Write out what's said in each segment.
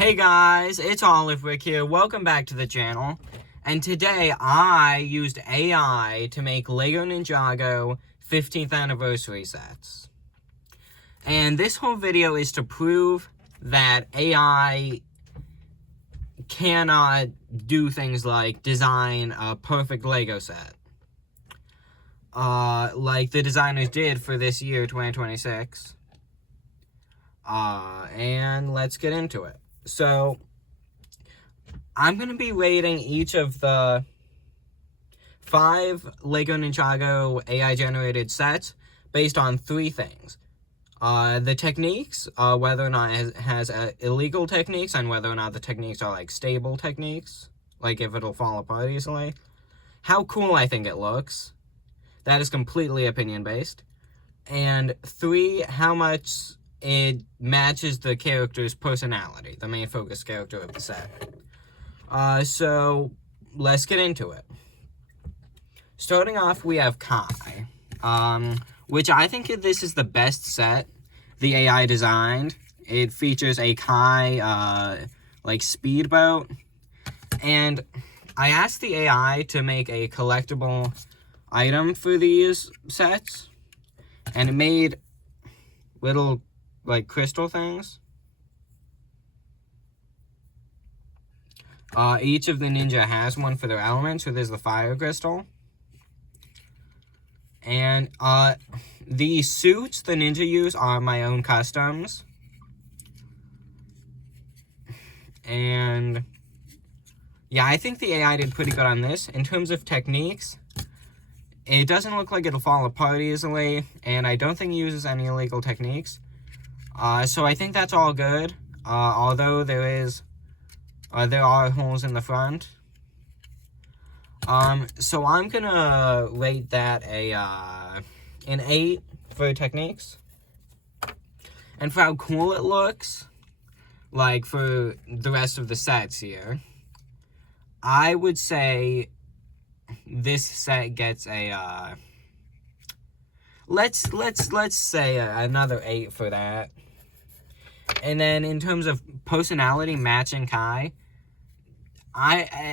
Hey guys, it's Olive Rick here. Welcome back to the channel. And today I used AI to make LEGO Ninjago 15th anniversary sets. And this whole video is to prove that AI cannot do things like design a perfect LEGO set. Like the designers did for this year, 2026. And let's get into it. So, I'm going to be rating each of the 5 LEGO Ninjago AI-generated sets based on 3 things. The techniques, whether or not it has illegal techniques, and whether or not the techniques are, like, stable techniques, like if it'll fall apart easily. How cool I think it looks. That is completely opinion-based. And 3, how much it matches the character's personality, the main focus character of the set. So, let's get into it. Starting off, we have Kai, which I think this is the best set the AI designed. It features a Kai, speedboat, and I asked the AI to make a collectible item for these sets, and it made little crystal things. Each of the ninja has one for their element, so there's the fire crystal. And, the suits the ninja use are my own customs. And, yeah, I think the AI did pretty good on this. In terms of techniques, it doesn't look like it'll fall apart easily, and I don't think it uses any illegal techniques. So I think that's all good, although there are holes in the front. So I'm gonna rate that an 8 for techniques. And for how cool it looks, like for the rest of the sets here, I would say this set gets a, let's say another 8 for that. And then in terms of personality matching Kai,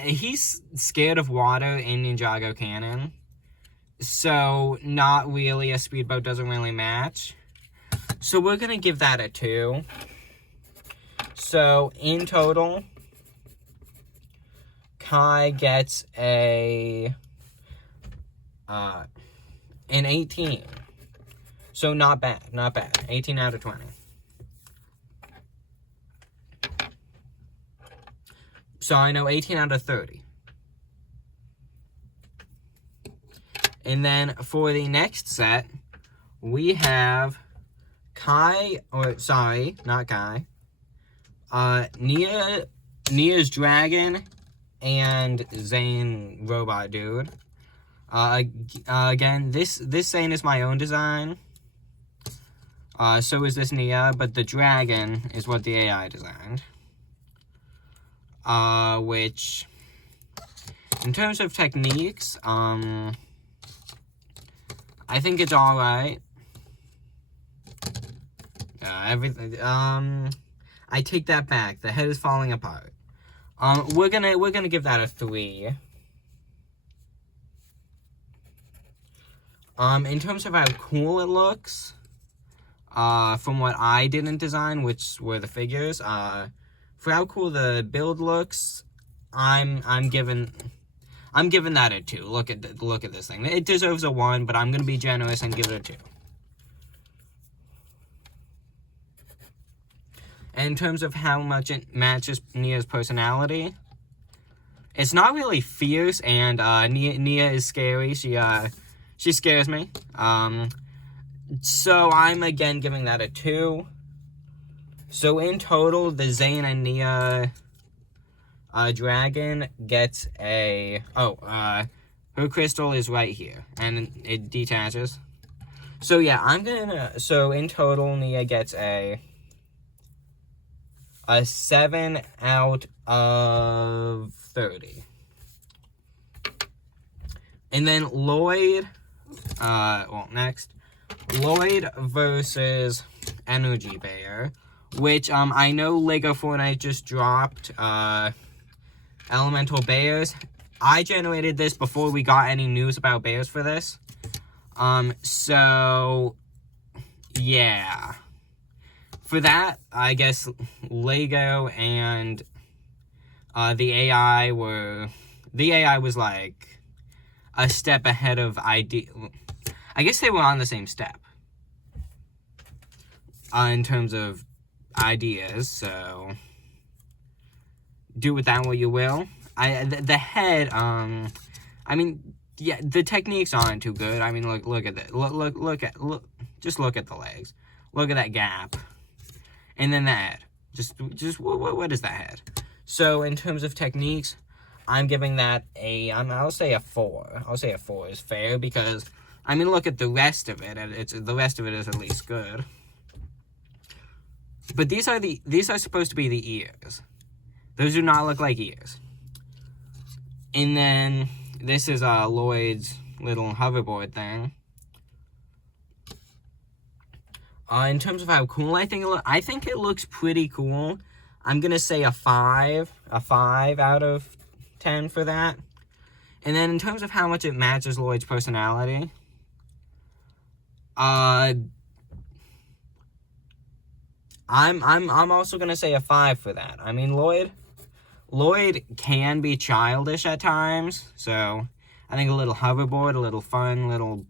he's scared of water in Ninjago canon, so not really, a speedboat doesn't really match. So we're gonna give that a 2. So in total, Kai gets an 18. So not bad. 18 out of 20. Sorry, no, 18 out of 30. And then for the next set, we have Nia's dragon and Zane robot dude. Again, this Zane is my own design. So is this Nia, but the dragon is what the AI designed. Which, in terms of techniques, I think it's alright. Everything, I take that back. The head is falling apart. We're gonna give that a 3. In terms of how cool it looks, from what I didn't design, which were the figures, for how cool the build looks, I'm giving that a 2. Look at this thing. It deserves a 1, but I'm gonna be generous and give it a 2. And in terms of how much it matches Nia's personality, it's not really fierce, and Nia is scary. She scares me. So I'm again giving that a 2. So in total, the Zane and Nia dragon gets a... her crystal is right here, and it detaches. So yeah, so in total, Nia gets a 7 out of 30. And then Lloyd, next, Lloyd versus Energy Bear. which, I know Lego Fortnite just dropped, Elemental Bears. I generated this before we got any news about bears for this. So, yeah. For that, I guess Lego and, the AI was, like, a step ahead of idea. I guess they were on the same step. In terms of ideas, so do with that what you will. The head, I mean, yeah, the techniques aren't too good. I mean, look at that. Just look at the legs. Look at that gap, and then the head. Just what is that head? So in terms of techniques, I'm giving that I'll say a 4. I'll say a 4 is fair because, I mean, look at the rest of it. The rest of it is at least good. But these are supposed to be the ears. Those do not look like ears. And then this is Lloyd's little hoverboard thing. In terms of how cool I think it looks pretty cool. I'm gonna say a 5 out of 10 for that. And then in terms of how much it matches Lloyd's personality, I'm also gonna say a 5 for that. I mean, Lloyd can be childish at times, so I think a little hoverboard, a little fun little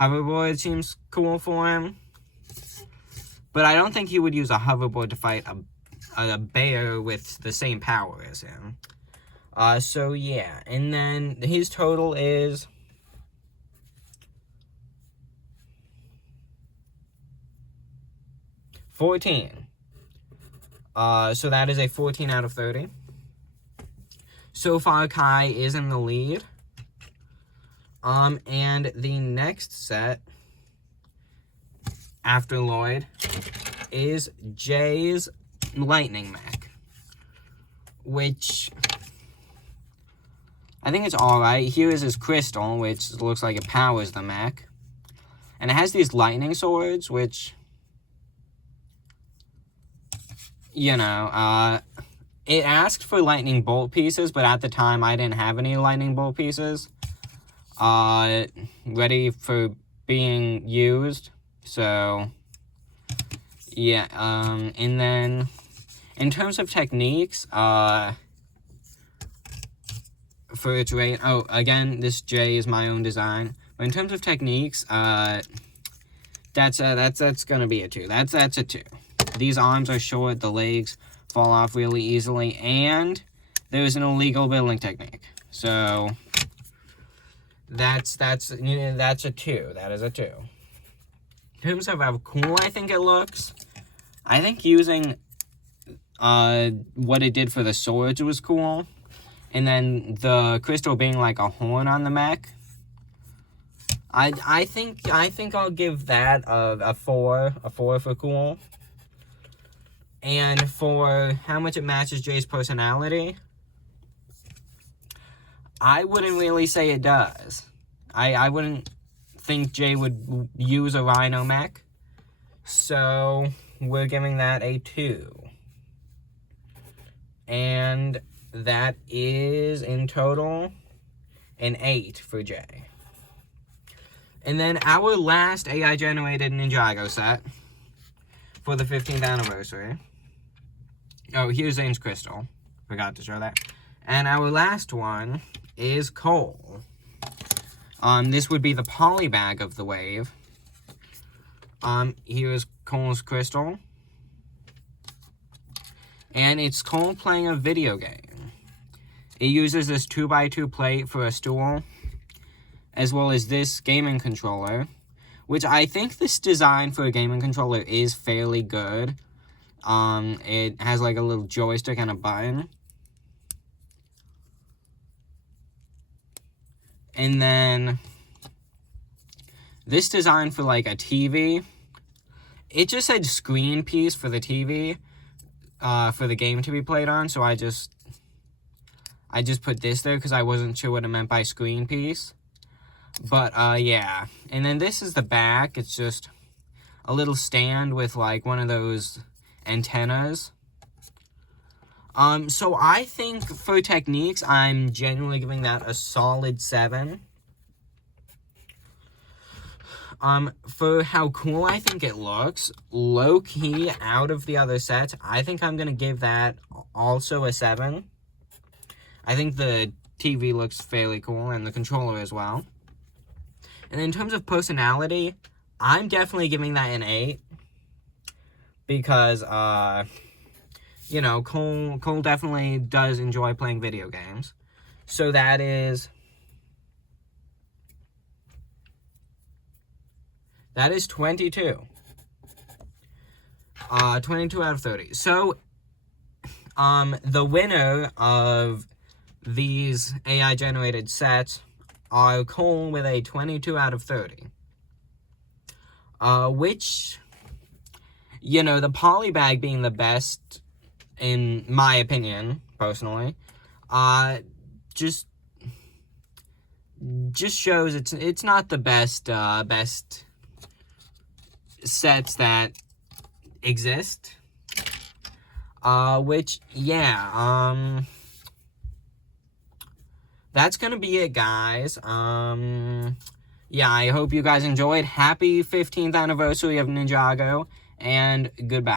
hoverboard seems cool for him. But I don't think he would use a hoverboard to fight a bear with the same power as him. So yeah, and then his total is 14. So that is a 14 out of 30. So far, Kai is in the lead. And the next set after Lloyd is Jay's Lightning Mech, which I think it's alright. Here is his crystal, which looks like it powers the mech. And it has these lightning swords, which, you know, it asked for lightning bolt pieces, but at the time I didn't have any lightning bolt pieces ready for being used. So, yeah, and then in terms of techniques, for its rate, oh, again, this J is my own design. But in terms of techniques, that's gonna be a 2. That's a 2. These arms are short, the legs fall off really easily, and there's an illegal building technique. So that's a 2. That is a 2. In terms of how cool I think it looks, I think using what it did for the swords was cool. And then the crystal being like a horn on the mech. I think I'll give that a 4 for cool. And for how much it matches Jay's personality, I wouldn't really say it does. I wouldn't think Jay would use a rhino mech. So we're giving that a 2. And that is, in total, an 8 for Jay. And then our last AI-generated Ninjago set for the 15th anniversary. Oh, here's Zane's crystal. Forgot to show that. And our last one is Cole. This would be the polybag of the wave. Here's Cole's crystal. And it's Cole playing a video game. It uses this 2x2 plate for a stool, as well as this gaming controller, which I think this design for a gaming controller is fairly good. It has like a little joystick and a button. And then this design for like a TV, it just said screen piece for the TV, for the game to be played on, so I just put this there because I wasn't sure what it meant by screen piece. But, yeah. And then this is the back. It's just a little stand with, like, one of those antennas. So I think for techniques, I'm genuinely giving that a solid 7. For how cool I think it looks, low-key, out of the other sets, I think I'm gonna give that also a 7. I think the TV looks fairly cool, and the controller as well. And in terms of personality, I'm definitely giving that an 8. Because, you know, Cole definitely does enjoy playing video games. So that is 22. 22 out of 30. So, the winner of these AI-generated sets are Cole with a 22 out of 30. Which, you know, the polybag being the best, in my opinion, personally, just shows it's not the best sets that exist. Which, yeah, that's gonna be it, guys. Yeah, I hope you guys enjoyed. Happy 15th anniversary of Ninjago, and goodbye.